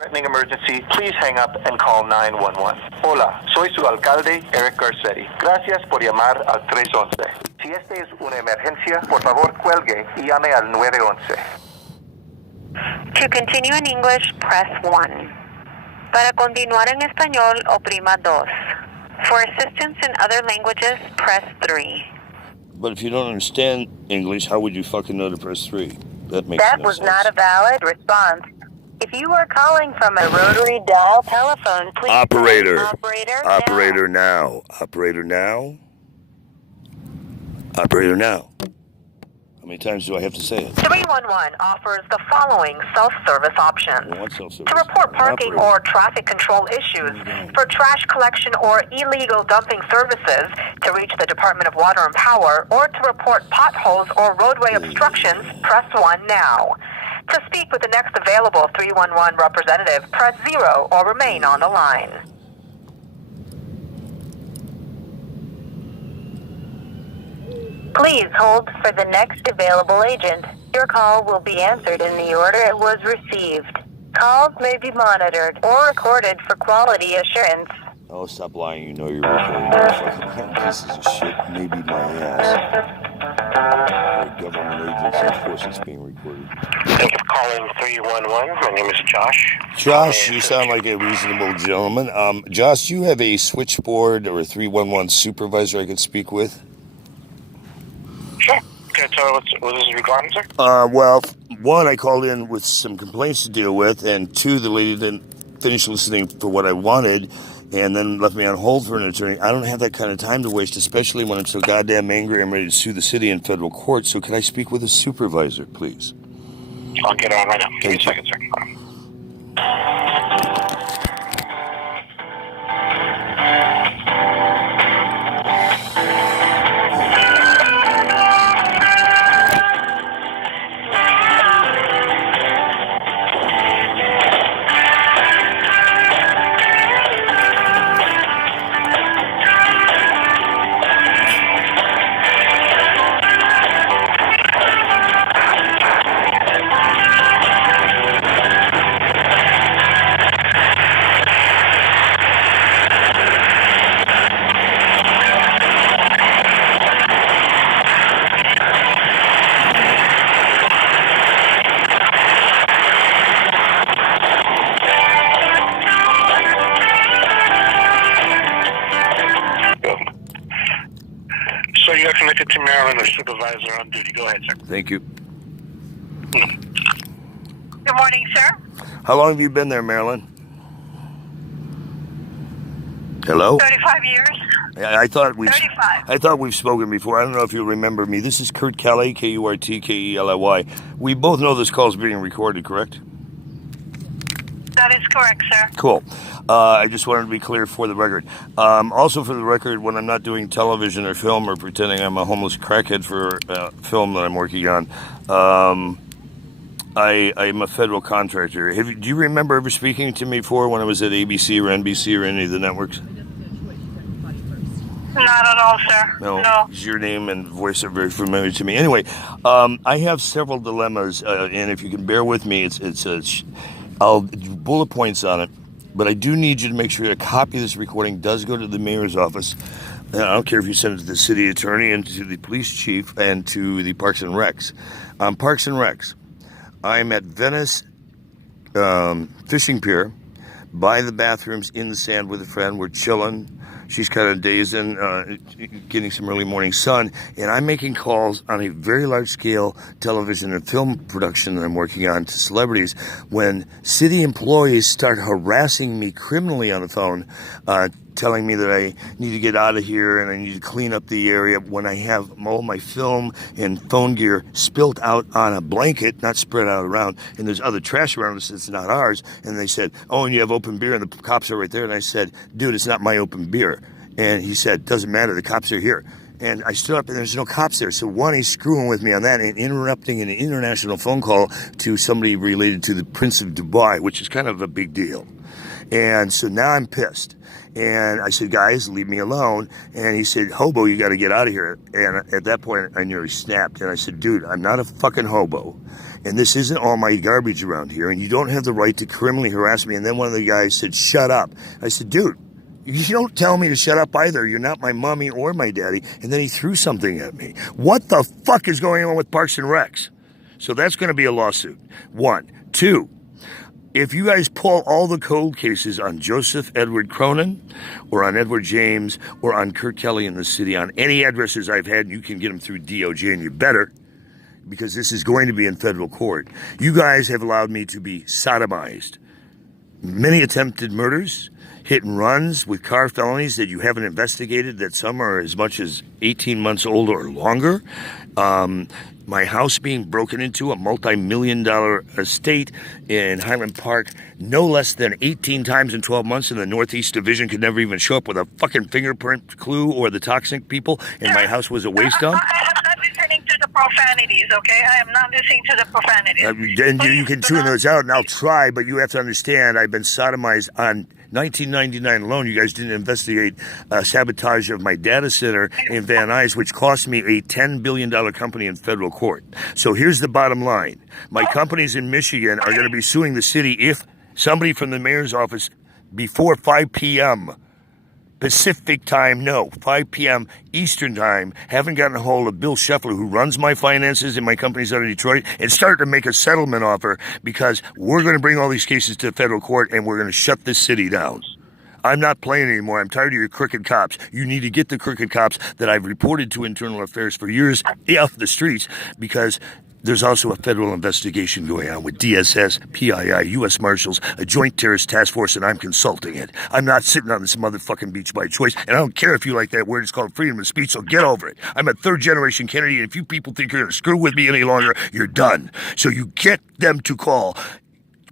Threatening emergency, please hang up and call 911. Hola, soy su alcalde, Eric Garcetti. Gracias por llamar al 311. Si este es una emergencia, por favor cuelgue y llame al 911. To continue in English, press 1. Para continuar en español, oprima 2. For assistance in other languages, press 3. But if you don't understand English, how would you fucking know to press 3? That makes That no was sense. not a valid response. If you are calling from a rotary dial telephone, please Operator. press operator Operator now. Operator now. Operator now. How many times do I have to say it? 311 offers the following self-service options. What self-service? To report parking Operator. or traffic control issues, for trash collection or illegal dumping services, to reach the Department of Water and Power, or to report potholes or roadway obstructions, press 1 now. To speak with the next available 311 representative, press 0 or remain on the line. Please hold for the next available agent. Your call will be answered in the order it was received. Calls may be monitored or recorded for quality assurance. Oh, stop lying. You know you're recording. Fucking pieces of shit. Maybe my ass. You're a government agency. Of course it's being recorded. Thank you for calling 311. My name is Josh. Josh, you sound like a reasonable gentleman. Josh, do you have a switchboard or a 311 supervisor I could speak with? Sure. Can I tell you what this is regarding, sir? Well, one, I called in with some complaints to deal with, and two, the lady didn't finish listening for what I wanted, and then left me on hold for an attorney. I don't have that kind of time to waste, especially when I'm so goddamn angry I'm ready to sue the city in federal court. So can I speak with a supervisor, please? I'll get on right now. Give me a Thank second, sir. So you're connected to Maryland, or supervisor on duty. Go ahead, sir. Thank you. Good morning, sir. How long have you been there, Marilyn? Hello? 35 years. I thought we've 35. I thought we've spoken before. I don't know if you remember me. This is Kurt Kelly, Kurtkelly. We both know this call is being recorded, correct? That is correct, sir. Cool. I just wanted to be clear for the record. Also for the record, when I'm not doing television or film or pretending I'm a homeless crackhead for film that I'm working on, I'm a federal contractor. Do you remember ever speaking to me before when I was at ABC or NBC or any of the networks? Not at all, sir. No. Your name and voice are very familiar to me. Anyway, I have several dilemmas, and if you can bear with me, I'll bullet points on it. But I do need you to make sure that a copy of this recording does go to the mayor's office. I don't care if you send it to the city attorney and to the police chief and to the Parks and Recs. Parks and Recs. I'm at Venice Fishing Pier by the bathrooms in the sand with a friend. We're chilling. She's kind of dazing, getting some early morning sun, and I'm making calls on a very large-scale television and film production that I'm working on to celebrities when city employees start harassing me criminally on the phone, telling me that I need to get out of here and I need to clean up the area when I have all my film and phone gear spilt out on a blanket, not spread out around, and there's other trash around us that's not ours. And they said, oh, and you have open beer, and the cops are right there. And I said, dude, it's not my open beer. And he said, doesn't matter, the cops are here. And I stood up, and there's no cops there. So one, he's screwing with me on that and interrupting an international phone call to somebody related to the Prince of Dubai, which is kind of a big deal. And so now I'm pissed. And I said, guys, leave me alone. And he said, hobo, you got to get out of here. And at that point, I nearly snapped. And I said, dude, I'm not a fucking hobo. And this isn't all my garbage around here. And you don't have the right to criminally harass me. And then one of the guys said, shut up. I said, dude, you don't tell me to shut up either. You're not my mommy or my daddy. And then he threw something at me. What the fuck is going on with Parks and Recs? So that's going to be a lawsuit. 1. 2. If you guys pull all the cold cases on Joseph Edward Cronin or on Edward James or on Kurt Kelly in the city, on any addresses I've had, you can get them through DOJ, and you better, because this is going to be in federal court. You guys have allowed me to be sodomized. Many attempted murders, hit and runs with car felonies that you haven't investigated, that some are as much as 18 months old or longer. My house being broken into, a multi-million-dollar estate in Highland Park, no less than 18 times in 12 months, and the Northeast Division could never even show up with a fucking fingerprint clue or the toxic people, and my house was a waste dump. I am not listening to the profanities, okay? I am not listening to the profanities. Then you can tune those out, and I'll try, but you have to understand, I've been sodomized on 1999 alone. You guys didn't investigate sabotage of my data center in Van Nuys, which cost me a $10 billion company in federal court. So here's the bottom line. My companies in Michigan are going to be suing the city if somebody from the mayor's office before 5 p.m. Pacific time, 5 p.m. Eastern time, haven't gotten a hold of Bill Scheffler, who runs my finances and my companies out of Detroit, and start to make a settlement offer, because we're going to bring all these cases to the federal court and we're going to shut this city down. I'm not playing anymore. I'm tired of your crooked cops. You need to get the crooked cops that I've reported to Internal Affairs for years off the streets, because there's also a federal investigation going on with DSS, PII, U.S. Marshals, a joint terrorist task force, and I'm consulting it. I'm not sitting on this motherfucking beach by choice, and I don't care if you like that word. It's called freedom of speech, so get over it. I'm a third-generation Kennedy, and if you people think you're going to screw with me any longer, you're done. So you get them to call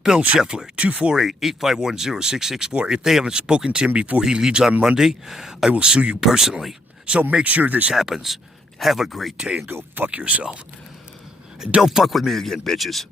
Bill Scheffler, 248-851-0664. If they haven't spoken to him before he leaves on Monday, I will sue you personally. So make sure this happens. Have a great day and go fuck yourself. And don't fuck with me again, bitches.